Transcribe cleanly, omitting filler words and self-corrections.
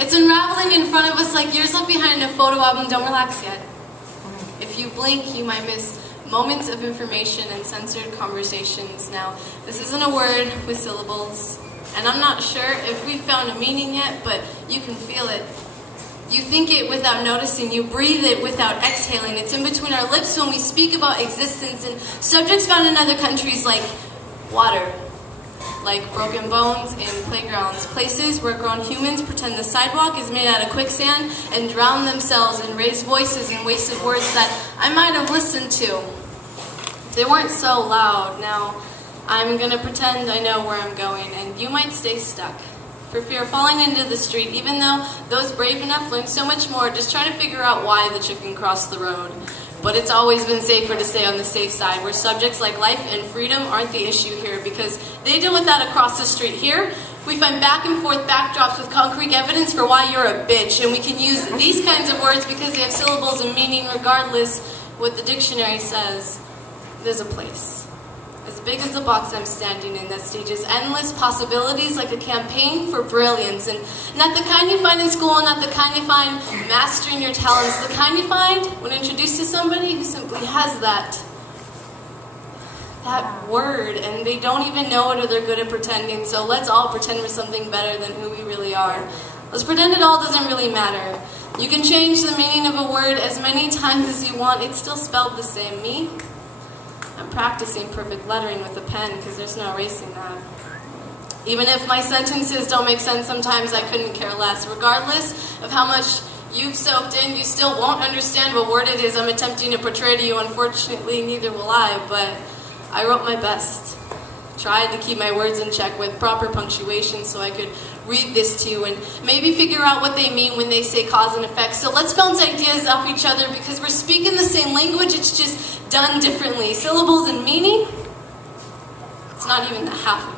It's unraveling in front of us like years left behind in a photo album. Don't relax yet. If you blink, you might miss moments of information and censored conversations. Now, this isn't a word with syllables, and I'm not sure if we found a meaning yet, but you can feel it. You think it without noticing, you breathe it without exhaling. It's in between our lips when we speak about existence and subjects found in other countries like water, like broken bones in playgrounds, places where grown humans pretend the sidewalk is made out of quicksand and drown themselves in raised voices and wasted words that I might have listened to. They weren't so loud. Now, I'm going to pretend I know where I'm going, and you might stay stuck for fear of falling into the street, even though those brave enough learn so much more just trying to figure out why the chicken crossed the road. But it's always been safer to stay on the safe side, where subjects like life and freedom aren't the issue here, because they deal with that across the street. Here, we find back and forth backdrops with concrete evidence for why you're a bitch, and we can use these kinds of words because they have syllables and meaning regardless what the dictionary says. There's a place, as big as the box I'm standing in, that stages endless possibilities like a campaign for brilliance, and not the kind you find in school, not the kind you find mastering your talents, the kind you find when introduced to somebody who simply has that word, and they don't even know it or they're good at pretending. So let's all pretend we're something better than who we really are. Let's pretend it all doesn't really matter. You can change the meaning of a word as many times as you want, it's still spelled the same. Me? I'm practicing perfect lettering with a pen because there's no erasing that. Even if my sentences don't make sense sometimes, I couldn't care less. Regardless of how much you've soaked in, you still won't understand what word it is I'm attempting to portray to you. Unfortunately, neither will I, but I wrote my best. Tried to keep my words in check with proper punctuation so I could read this to you and maybe figure out what they mean when they say cause and effect. So let's bounce ideas off each other because we're speaking the same language, it's just done differently. Syllables and meaning, it's not even the half of it.